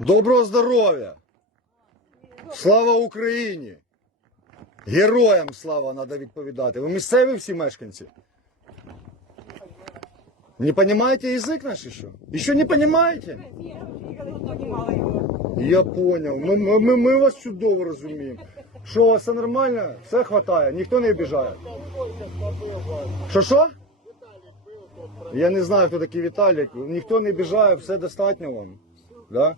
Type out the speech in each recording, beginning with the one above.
Доброго здоров'я! Слава Україні! Героям слава треба відповідати. Ви місцеві всі мешканці? Не понимаете язык наш еще? Еще не понимаете? Я понял. Ми, ми, ми, ми вас чудово розуміємо. Що у вас все нормально? Все хватає, ніхто не обіжає. Що що? Я не знаю, хто такий Віталік. Ніхто не обіжає, все достатньо вам. Да?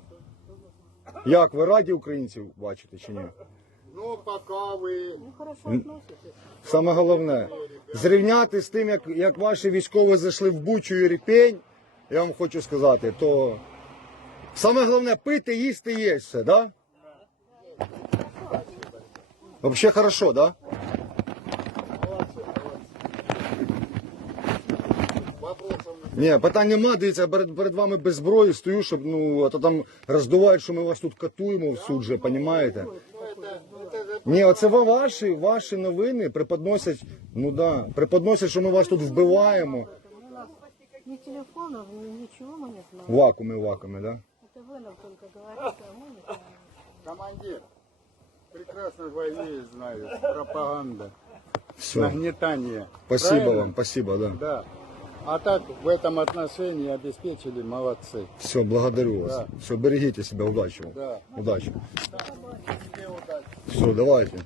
Як, ви раді українців бачите чи ні? Ну, пока ви Саме головне, зрівняти з тим, як, як ваші військові зайшли в Бучу і Ріпень, я вам хочу сказати, то саме головне пити, їсти, є все, да? Взагалі хорошо, да? Ні, питань нема, дивіться, я перед, перед вами без зброї стою, щоб ну, а то там роздувають, що ми вас тут катуємо в суд же, понімаєте? Ну, это, это же Ні, оце ва- ваші, ваші новини преподносять, ну да, преподносять, що ми вас тут вбиваємо. У нас ни телефонов, ни ничего мы не знаем. Вакууми, вакууми, да? Это вы нам только говорите, а мы не знаем. командир. Прекрасно в войне знаю. Пропаганда. Все. Нагнетание. Спасибо Правильно? вам, спасибо, да. Да. А так в этом отношении обеспечили молодцы. Все, благодарю вас. Да. Все, берегите себя, удачи вам. Да. Удачи. Все, давайте.